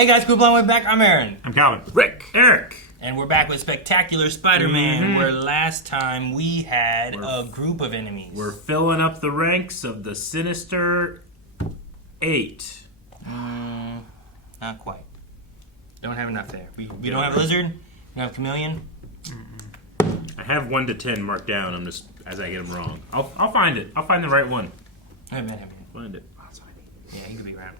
Hey guys, Cool Blind Way back. I'm Aaron. I'm Calvin. Rick. Eric. And we're back with Spectacular Spider-Man, where last time we had a group of enemies. We're filling up the ranks of the Sinister Eight. Not quite. Don't have enough there. We don't have Lizard. We don't have Chameleon. I have 1 to 10 marked down. I'm just as I get them wrong. I'll find it. I'll find the right one. I bet. Find it. Yeah, he could be around.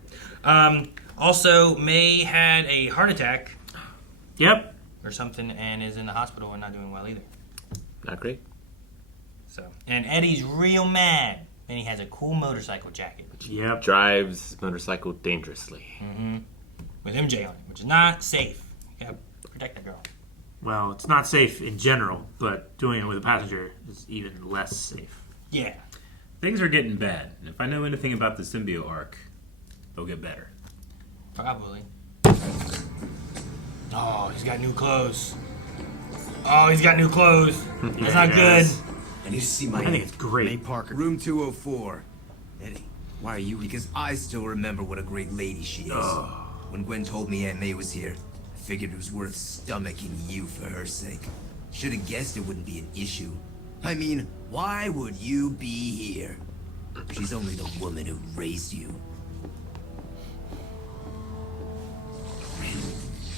Also, May had a heart attack. Yep. Or something, and is in the hospital and not doing well either. Not great. So, and Eddie's real mad, and he has a cool motorcycle jacket. Yep. Drives motorcycle dangerously. With MJ on it, which is not safe. You gotta protect that girl. Well, it's not safe in general, but doing it with a passenger is even less safe. Yeah. Things are getting bad. And if I know anything about the symbiote arc, they'll get better. Probably. Oh, he's got new clothes. That's not good. I need to see my I think it's great. May Parker. Room 204. Eddie, why are you here? Because I still remember what a great lady she is. When Gwen told me Aunt May was here, I figured it was worth stomaching you for her sake. Should have guessed it wouldn't be an issue. I mean, why would you be here? She's only the woman who raised you.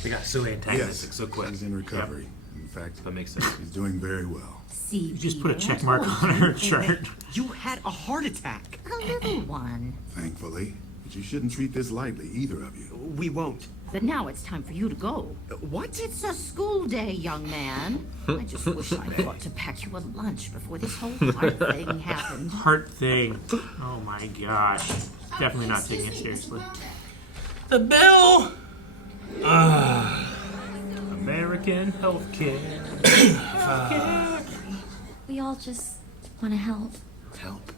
They got so antagonistic so quick. She's in recovery. In fact, That makes sense. she's doing very well. See, You just put a check mark on her chart. You had a heart attack. A little one. Thankfully. But you shouldn't treat this lightly, either of you. We won't. But now it's time for you to go. What? It's a school day, young man. I just wish I thought to pack you a lunch before this whole heart thing happened. Heart thing. Oh my gosh. Definitely not taking it seriously. The bill! American healthcare. We all just want to help. Help.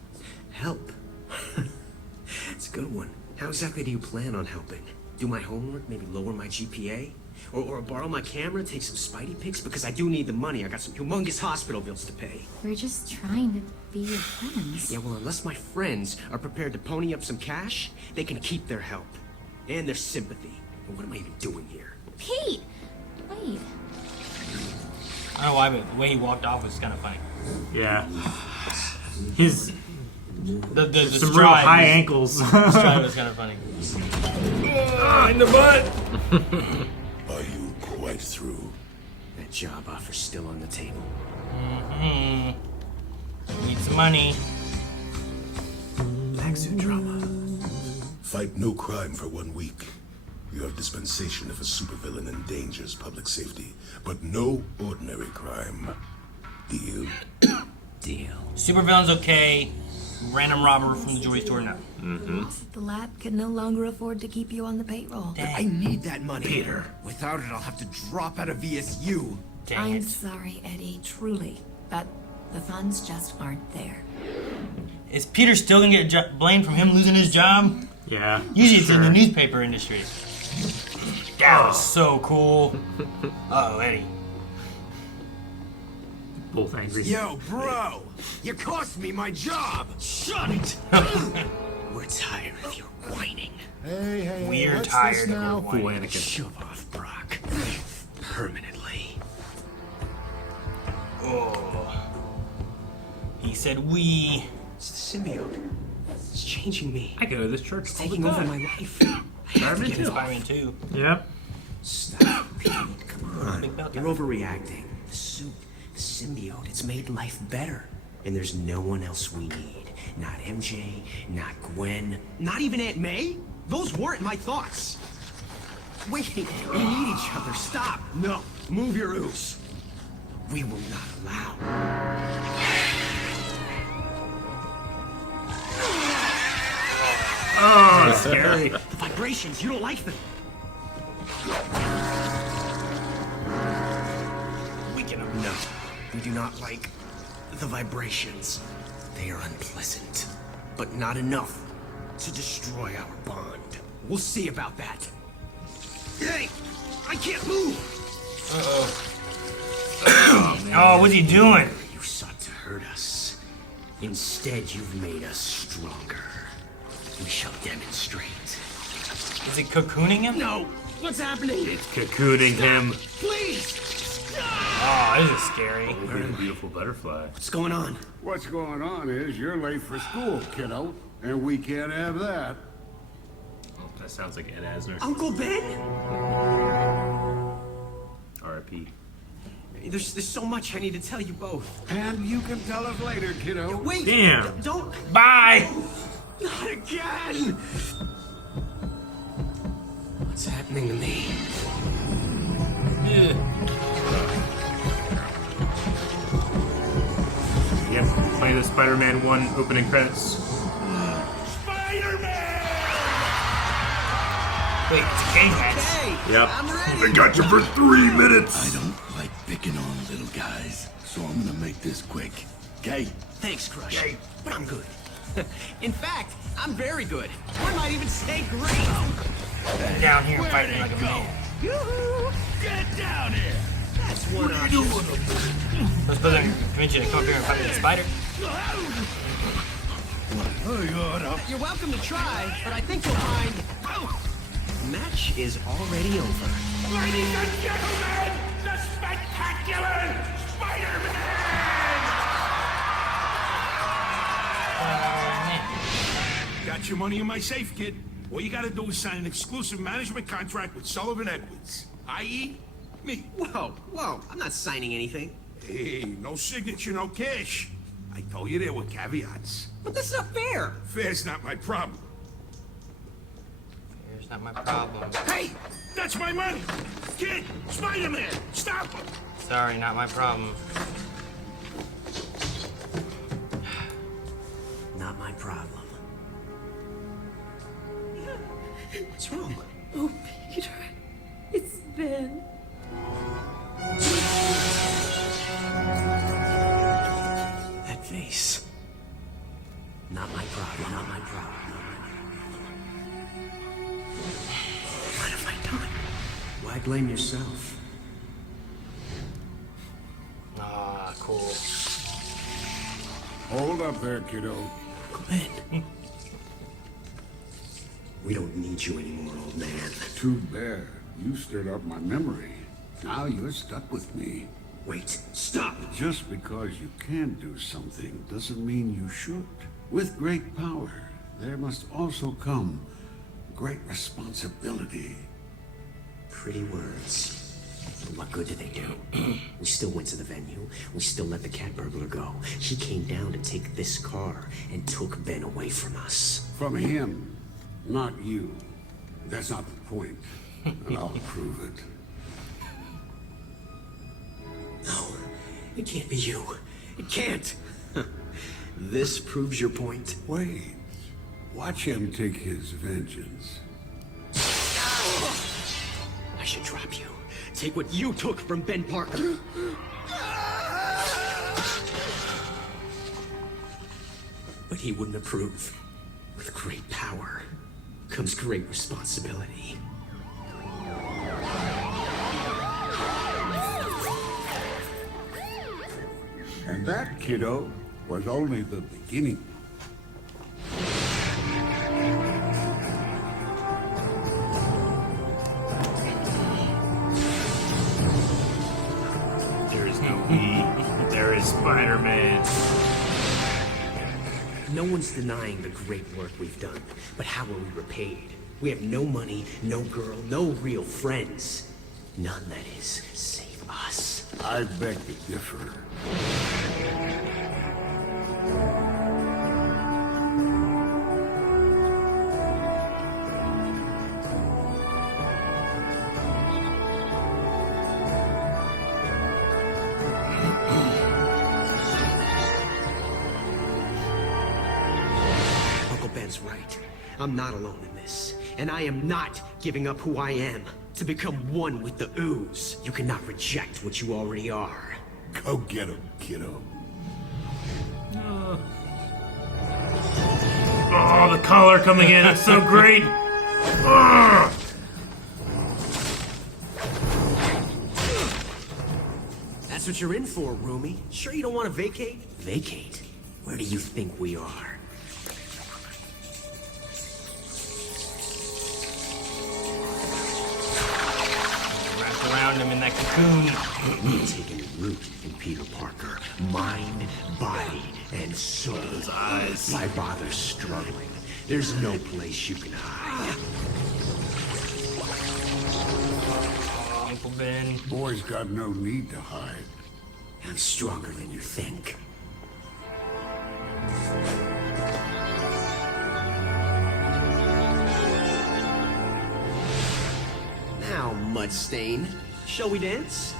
Help. It's a good one. How exactly do you plan on helping? Do my homework, maybe lower my GPA? Or borrow my camera, take some Spidey pics? Because I do need the money. I got some humongous hospital bills to pay. We're just trying to be your friends. Yeah, well, unless my friends are prepared to pony up some cash, they can keep their help. And their sympathy. And what am I even doing here? Pete! Wait. I don't know why, but the way he walked off was kind of funny. Yeah. His The some real stride high was- ankles. The stride was kind of funny. In the butt! Are you quite through? That job offer's still on the table. Need some money. Black suit drama. Fight no crime for 1 week. You have dispensation if a supervillain endangers public safety, but no ordinary crime. Deal? Deal. Supervillain's okay. Random robber from the jewelry store, no. The lab can no longer afford to keep you on the payroll. I need that money. Peter. Without it, I'll have to drop out of VSU. Dang I'm it. sorry, Eddie, truly, but the funds just aren't there. Is Peter still gonna get blamed from him losing his job? Yeah. Usually it's in the sure. newspaper industry. That was so cool. Uh-oh, Eddie. Both angry. Yo, bro! You cost me my job! Shut it! We're tired of your whining. Hey, We're what's tired this of now? her Fool whining. Anakin. Shove off, Brock. Permanently. Oh. He said we. It's the symbiote. It's changing me. I go to this church all the Taking over time. my life. I have to Spider-Man get too. it off. Spider-Man 2. Yep. Stop, Pete. Come on. Big belt You're time. overreacting. The suit, the symbiote, it's made life better. And there's no one else we need. Not MJ, not Gwen, not even Aunt May. Those weren't my thoughts. Wait, we need each other. Stop. No, move your ooze. We will not allow. Oh, that's scary. The vibrations, you don't like them. Weaken him. No, we do not like the vibrations. They are unpleasant, but not enough to destroy our bond. We'll see about that. Hey, I can't move. Oh, what's he doing? You sought to hurt us. Instead, you've made us stronger. We shall demonstrate. Is it cocooning him? No, What's happening? It's cocooning him. Please! Oh, this is scary. Look at the beautiful butterfly. What's going on? What's going on is you're late for school, kiddo, and we can't have that. Oh, that sounds like Ed Asner. Uncle Ben? R.I.P. There's so much I need to tell you both. And you can tell us later, kiddo. Wait! Damn. Don't... Bye! Not again! What's happening to me? Yep, play the Spider-Man 1 opening credits. Wait, it's a gang match. Hey! Yep. I'm ready! I got you for 3 minutes. I don't like picking on little guys, so I'm gonna make this quick. Okay? Thanks, Crush. But I'm good. In fact, I'm very good. I might even say great. Get down here and fight me like a man. Yoo-hoo! Get down here! That's one option. I was supposed to convince you to come up here and fight with the spider. You're welcome to try, but I think you'll find... Match is already over. Ladies and gentlemen, the spectacular Spider-Man! Got your money in my safe, kid. All you gotta do is sign an exclusive management contract with Sullivan Edwards, i.e., me. Whoa, I'm not signing anything. Hey, no signature, no cash. I told you there were caveats. But that's not fair. Fair's not my problem. Here's not my problem. Hey, that's my money! Kid, Spider-Man, stop him! Sorry, not my problem. Not my problem. What's wrong? Oh, Peter. It's Ben. That face. Not my problem, not my problem. What have I done? Why blame yourself? Ah, cool. Hold up there, kiddo. Glenn. We don't need you anymore, old man. Too bad. You stirred up my memory. Now you're stuck with me. Wait, stop! Just because you can do something doesn't mean you should. With great power, there must also come great responsibility. Pretty words. But what good do they do? We still went to the venue. We still let the cat burglar go. He came down to take this car and took Ben away from us. From him, not you. That's not the point. And I'll prove it. No, it can't be you. It can't. This proves your point. Wait. Watch him take his vengeance. I should drop you. Take what you took from Ben Parker. But he wouldn't approve. With great power comes great responsibility. And that, kiddo, was only the beginning. There is no we. There is Spider-Man. No one's denying the great work we've done, but how are we repaid? We have no money, no girl, no real friends. None, that is, save us. I beg to differ. Uncle Ben's right. I'm not alone in this, and I am not giving up who I am to become one with the ooze. You cannot reject what you already are. Go get him, kiddo. Oh, the color coming in. It's so great. Ugh. That's what you're in for, roomie. Sure you don't want to vacate? Vacate? Where do you think we are? around him in that cocoon. We've taken root in Peter Parker. Mind, body, and soul. His eyes. Why bother struggling? There's no place you can hide. Oh, Uncle Ben. Boy's got no need to hide. I'm stronger than you think. Now, Mudstain, shall we dance?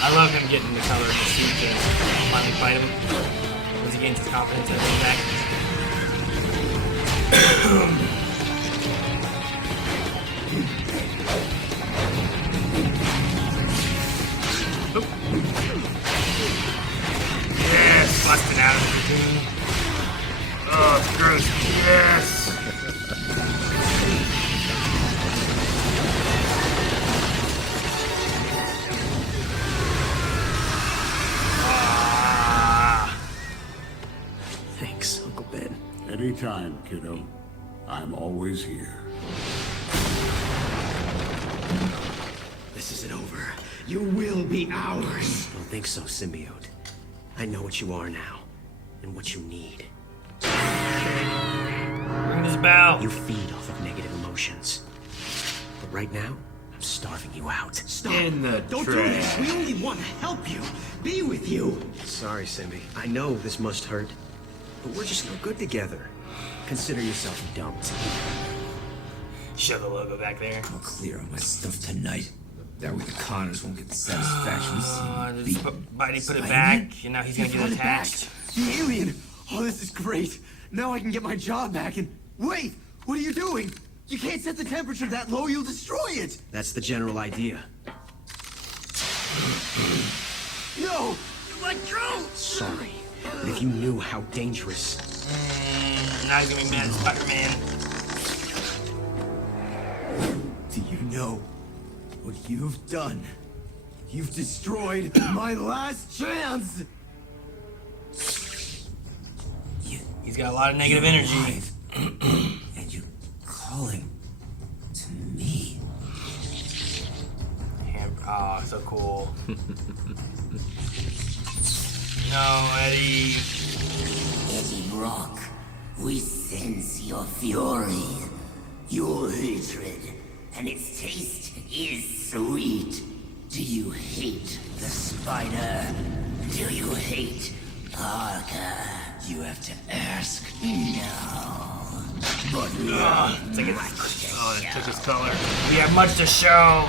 I love him getting the color in the suit to finally fight him. Once he gains his confidence and everything back. Yes! Busting out of the cocoon. Oh, it's gross. Yes! Thanks, Uncle Ben. Anytime, kiddo. I'm always here. This isn't over. You will be ours. Don't think so, symbiote. I know what you are now, and what you need. Ring this bell. You feed off of negative emotions. But right now, I'm starving you out. Stop. In the Don't do trash. this. We only want to help you. Be with you. Sorry, Simby. I know this must hurt, but we're just no good together. Consider yourself dumped. Shove the logo back there. I'll clear all my stuff tonight. That way the Connors won't get the satisfaction of seeing me beat. Buddy put it back, and now he's gonna get attached. The alien. Oh, this is great. Now I can get my job back and... Wait! What are you doing? You can't set the temperature that low, you'll destroy it! That's the general idea. No! Let go! Sorry, but if you knew how dangerous... Now he's gonna be mad at Spider-Man. Do you know what you've done? You've destroyed my last chance! He's got a lot of negative energy. And you're calling to me. Oh, so cool. No, Eddie. Eddie Brock, we sense your fury, your hatred, and its taste is sweet. Do you hate the spider? Do you hate Parker? You have to ask now. But It's like it took his color. We have much to show.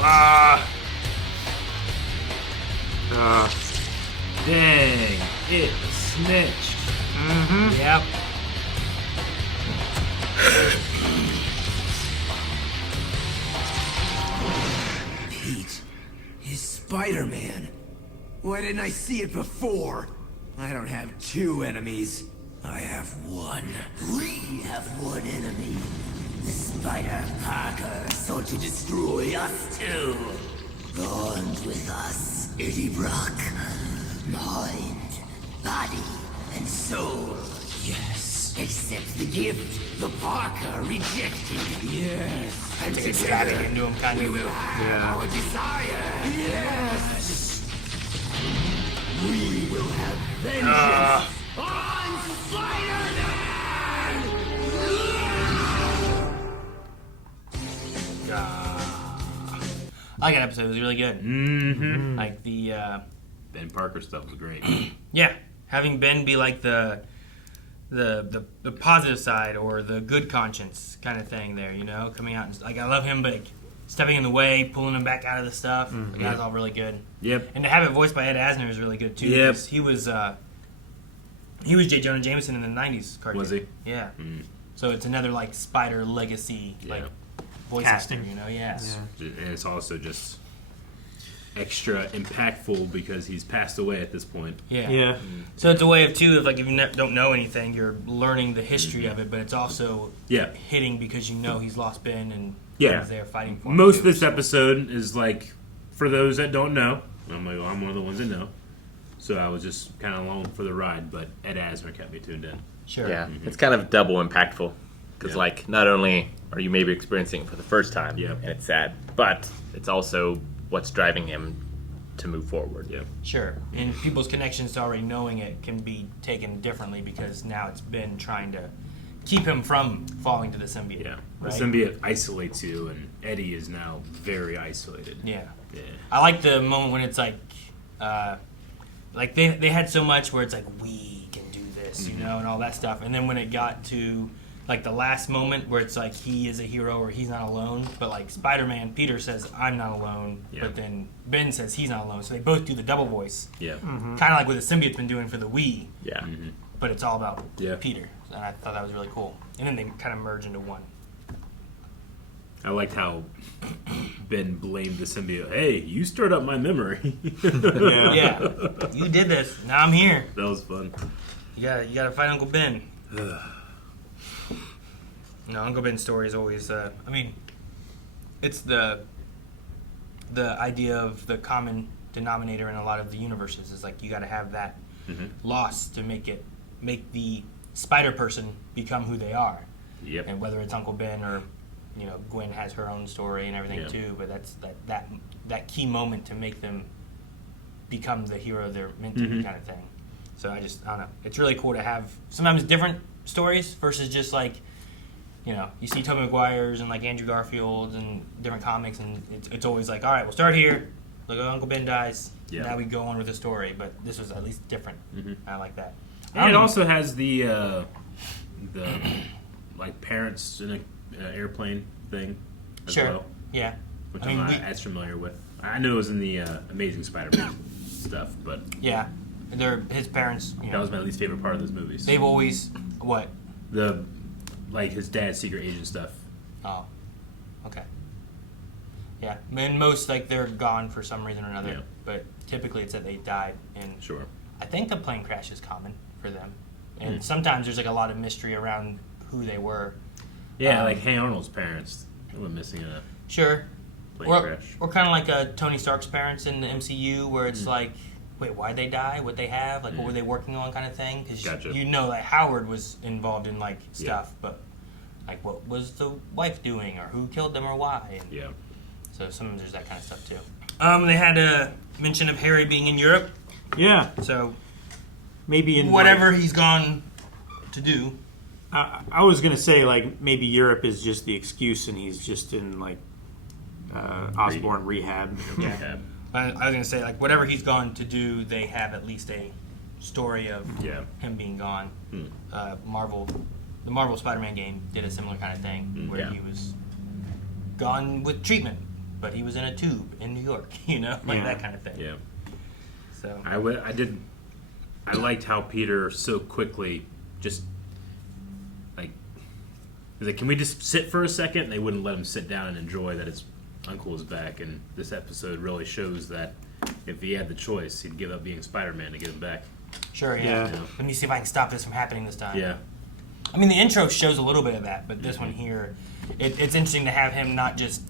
Dang, it snitched. Yep. Pete is Spider-Man. Why didn't I see it before? I don't have two enemies. I have one. we have one enemy. The Spider Parker sought to destroy us too. Bond with us, Eddie Brock. Mind, body, and soul. Yes. Accept the gift the Parker rejected. Yes. And Took a stabbing together, into him, kind we of. will have our desire. Yes. We will have vengeance on Spider-Man! I like that episode. It was really good. Mm-hmm. Like the Ben Parker stuff was great. yeah, having Ben be like the positive side or the good conscience kind of thing there, you know, coming out and like I love him, but like, stepping in the way, pulling him back out of the stuff. Like, that was all really good. Yep. And to have it voiced by Ed Asner is really good too. Yep. Because he was J. Jonah Jameson in the '90s cartoon. Was he? Yeah. So it's another like Spider legacy like voice Casting. actor, you know? Yeah. And it's also just extra impactful because he's passed away at this point. Yeah. Yeah. So it's a way of too, if like if you don't know anything, you're learning the history of it, but it's also Yeah. hitting because you know he's lost Ben and Yeah. he's there fighting for him. Most too, of this so. episode is like, for those that don't know, I'm like, well, I'm one of the ones that know. So I was just kind of along for the ride, but Ed Asner kept me tuned in. Sure. Yeah, it's kind of double impactful. Because, like, not only are you maybe experiencing it for the first time, and it's sad, but it's also what's driving him to move forward. Yeah. Sure. And people's connections to already knowing it can be taken differently because now it's been trying to keep him from falling to the symbiote. Yeah. Right? The symbiote isolates you, and Eddie is now very isolated. Yeah. Yeah. I like the moment when it's like they had so much where it's like, we can do this, you know, and all that stuff. And then when it got to like the last moment where it's like he is a hero or he's not alone, but like Spider-Man, Peter says, I'm not alone, but then Ben says he's not alone. So they both do the double voice. Yeah. Kind of like what the symbiote's been doing for the Wii. Yeah. But it's all about Peter. And I thought that was really cool. And then they kind of merge into one. I liked how Ben blamed the symbiote. Hey, you stirred up my memory. Yeah. You did this. Now I'm here. That was fun. You gotta fight Uncle Ben. No, Uncle Ben's story is always. I mean, it's the idea of the common denominator in a lot of the universes is like you got to have that loss to make the Spider Person become who they are. Yep. And whether it's Uncle Ben or Gwen has her own story and everything too, but that's that key moment to make them become the hero they're meant to be, kind of thing. So I don't know. It's really cool to have sometimes different stories versus just like. You see Tobey Maguire's and like Andrew Garfield's and different comics, and it's always like, all right, we'll start here. Look, Uncle Ben dies. Yeah. Now we go on with the story, but this was at least different. I like that. And it also has the like parents in an airplane thing as well. Yeah. Which I'm not as familiar with. I knew it was in the Amazing Spider-Man stuff, but yeah, his parents. That was my least favorite part of those movies. They've always like his dad's secret agent stuff. Oh, okay. Yeah, and most they're gone for some reason or another. Yeah. But typically it's that they died, and I think the plane crash is common for them. And sometimes there's like a lot of mystery around who they were. Yeah, like Hey Arnold's parents. They were missing a plane crash. Or kind of like Tony Stark's parents in the MCU, where it's like, wait, why'd they die? What they have? Like, what were they working on, kind of thing? Because like Howard was involved in like stuff, but like, what was the wife doing, or who killed them, or why? And so sometimes there's that kind of stuff too. They had a mention of Harry being in Europe. Yeah. So maybe in whatever he's gone to do. I was gonna say like maybe Europe is just the excuse, and he's just in like Osborn rehab. Yeah. I was gonna say like whatever he's gone to do, they have at least a story of him being gone. The Marvel Spider-Man game did a similar kind of thing where he was gone with treatment, but he was in a tube in New York. That kind of thing. Yeah. So I liked how Peter so quickly just he's like, can we just sit for a second? And they wouldn't let him sit down and enjoy that his uncle is back. And this episode really shows that if he had the choice, he'd give up being Spider-Man to get him back. Sure, yeah. Let me see if I can stop this from happening this time. Yeah. I mean, the intro shows a little bit of that, but this one here, it's interesting to have him not just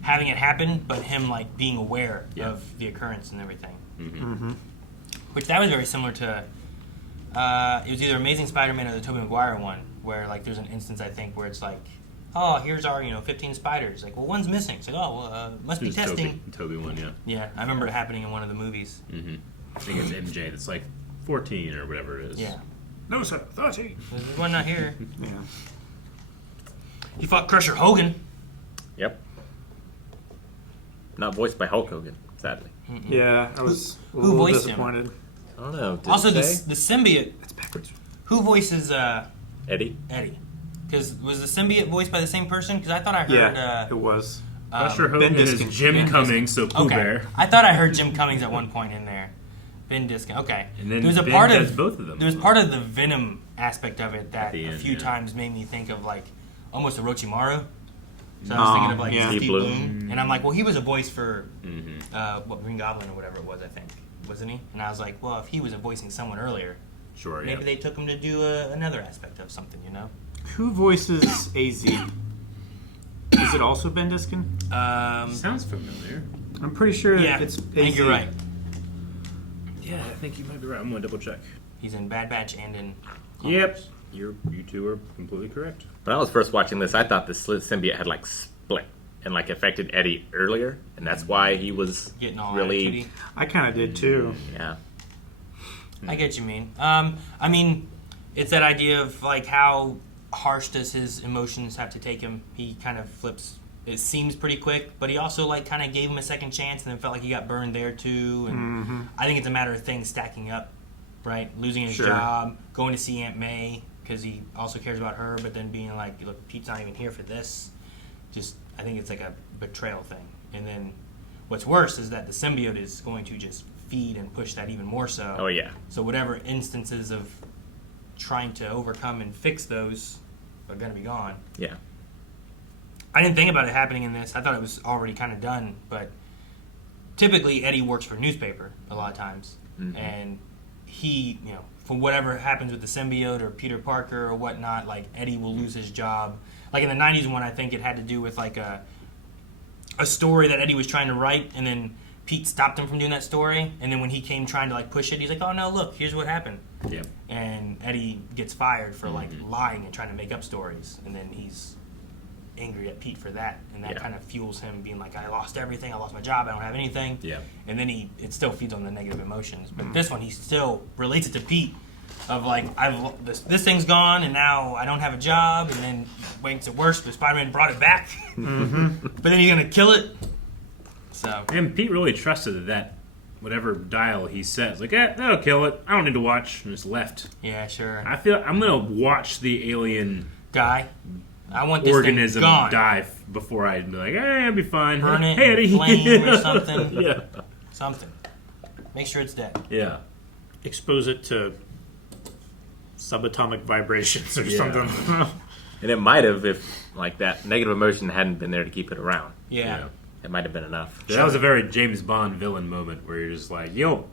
having it happen, but him like being aware of the occurrence and everything. Which that was very similar to. It was either Amazing Spider-Man or the Tobey Maguire one, where like there's an instance I think where it's like, oh, here's our 15 spiders. Like, well, one's missing. It's like, oh, well, must be testing. Toby one, yeah. Yeah, I remember it happening in one of the movies. I think it's MJ. That's like 14 or whatever it is. Yeah. No, sir, 13. There's one not here. Yeah. He fought Crusher Hogan. Yep. Not voiced by Hulk Hogan, sadly. Yeah, I was a who little voiced disappointed. him? I don't know. Also, the symbiote. That's backwards. Who voices Eddie? Eddie. Because was the symbiote voiced by the same person? Because I thought I heard. It was. Crusher Hogan is Jim Cummings, so Pooh Bear. I thought I heard Jim Cummings at one point in there. Ben Diskin. Okay. And then there was a Ben part does of both of them. There was part of the Venom aspect of it that end, a few times made me think of like almost Orochimaru. So I was thinking of like Steve Bloom. And I'm like, well, he was a voice for Green Goblin or whatever it was, I think. Wasn't he? And I was like, well, if he was voicing someone earlier, maybe they took him to do another aspect of something, Who voices AZ? Is it also Ben Diskin? Sounds familiar. I'm pretty sure it's AZ. I think you're right. Yeah, I think you might be right. I'm going to double check. He's in Bad Batch and in... Yep. You two are completely correct. When I was first watching this, I thought the symbiote had like split and like affected Eddie earlier, and that's why he was getting all really. attitude-y. I kind of did too. Yeah. I get what you mean. I mean, it's that idea of like how harsh does his emotions have to take him. He kind of flips. It seems pretty quick, but he also like kind of gave him a second chance, and then felt like he got burned there too. And I think it's a matter of things stacking up, right? Losing his job, going to see Aunt May because he also cares about her, but then being like, look, Pete's not even here for this. Just, I think it's like a betrayal thing. And then what's worse is that the symbiote is going to just feed and push that even more so. Oh yeah. So whatever instances of trying to overcome and fix those are going to be gone. Yeah. I didn't think about it happening in this. I thought it was already kind of done, but typically Eddie works for a newspaper a lot of times, and he, you know, for whatever happens with the symbiote or Peter Parker or whatnot, like Eddie will lose his job. Like in the '90s one, I think it had to do with like a story that Eddie was trying to write, and then Pete stopped him from doing that story, and then when he came trying to like push it, he's like, "Oh no, look, here's what happened." Yeah. And Eddie gets fired for like lying and trying to make up stories, and then he's angry at Pete for that, and that kind of fuels him being like, I lost everything, I lost my job, I don't have anything. Yeah. And then it still feeds on the negative emotions. But this one, he still relates it to Pete of like, this thing's gone, and now I don't have a job, and then makes it worse, but Spider-Man brought it back. But then he's gonna kill it. So. And Pete really trusted that whatever dial he says, like, that'll kill it. I don't need to watch, and just left. Yeah, sure. I feel I'm gonna watch the alien guy. I want this organism thing gone. die before I'd be like, it'll be fine. Burn it, hey, Eddie. flame or something. Yeah. Something. Make sure it's dead. Yeah. Expose it to subatomic vibrations or something. And it might have if like that negative emotion hadn't been there to keep it around. Yeah. It might have been enough. That was a very James Bond villain moment where you're just like, you'll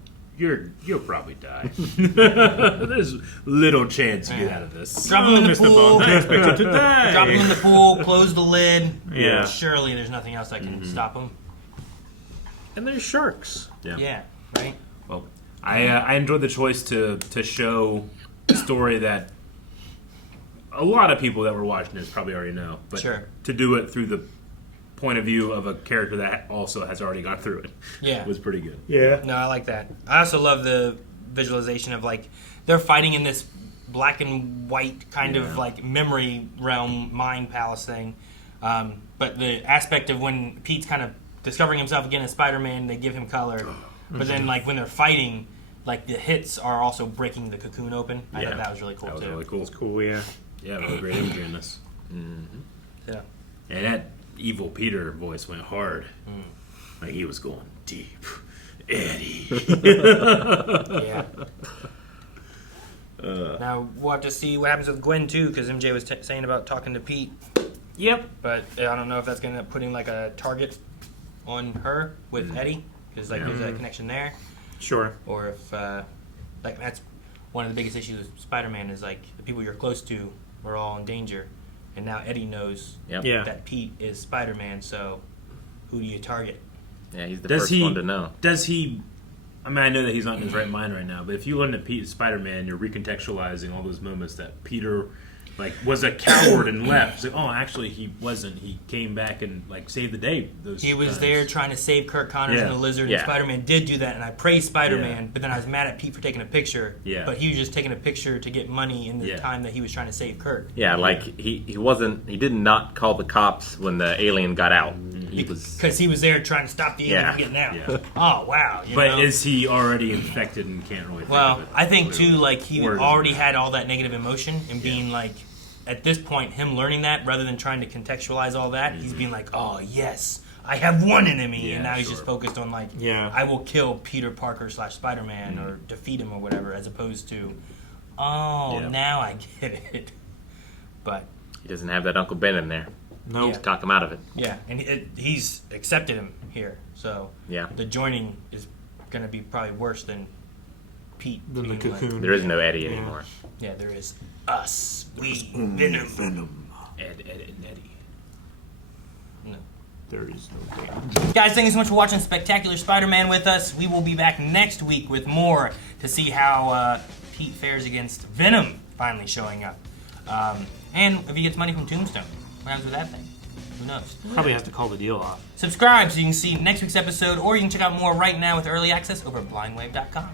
probably die. There's little chance you get out of this. Drop him in the Mr. pool. Bond, I expect you to die. Drop him in the pool. Close the lid. Yeah. Surely there's nothing else that can stop him. And there's sharks. Yeah. Right. Well, I enjoyed the choice to show a story that a lot of people that were watching this probably already know, but to do it through the point of view of a character that also has already gone through it was pretty good. Yeah. No, I like that. I also love the visualization of like they're fighting in this black and white kind of like memory realm mind palace thing. But the aspect of when Pete's kind of discovering himself again as Spider-Man, they give him color. But then like when they're fighting, like the hits are also breaking the cocoon open. I thought that was really cool too. That was really cool. It's cool, yeah. Yeah, really great imagery in this. Yeah. And that evil Peter voice went hard. Like he was going deep. Eddie. Yeah. Now we'll have to see what happens with Gwen too, because MJ was saying about talking to Pete. Yep. But I don't know if that's going to end up putting like a target on her with Eddie, because like there's a connection there. Sure. Or if like that's one of the biggest issues with Spider-Man is like the people you're close to are all in danger, and now Eddie knows that Pete is Spider-Man. So who do you target? Yeah, he's the first one to know. Does he? I mean, I know that he's not in his right mind right now, but if you learn that Pete is Spider-Man, you're recontextualizing all those moments that Peter, like, was a coward and left. It's like, oh, actually, he wasn't. He came back and like saved the day. He was there trying to save Kirk Connors and the Lizard, and Spider-Man did do that, and I praised Spider-Man, but then I was mad at Pete for taking a picture. Yeah. But he was just taking a picture to get money in the time that he was trying to save Kirk. Yeah, like he did not call the cops when the alien got out. Because he was there trying to stop the alien from getting out. Yeah. Oh, wow. But is he already infected and can't really think of it? I think, too, like, he already had all that negative emotion and being, like, at this point, him learning that, rather than trying to contextualize all that, he's being like, oh, yes, I have one enemy. And now he's just focused on, like, I will kill Peter Parker / Spider-Man or defeat him or whatever, as opposed to, now I get it. But he doesn't have that Uncle Ben in there. No, to talk him out of it. Yeah, and he's accepted him here, so the joining is going to be probably worse than Pete. Than the cocoon. There is no Eddie anymore. Yeah, there is us. We Venom. Ed, and Eddie. No. There is no danger. Guys, thank you so much for watching Spectacular Spider-Man with us. We will be back next week with more to see how Pete fares against Venom finally showing up. And if he gets money from Tombstone, what happens with that thing? Who knows? Probably has to call the deal off. Subscribe so you can see next week's episode, or you can check out more right now with early access over at blindwave.com.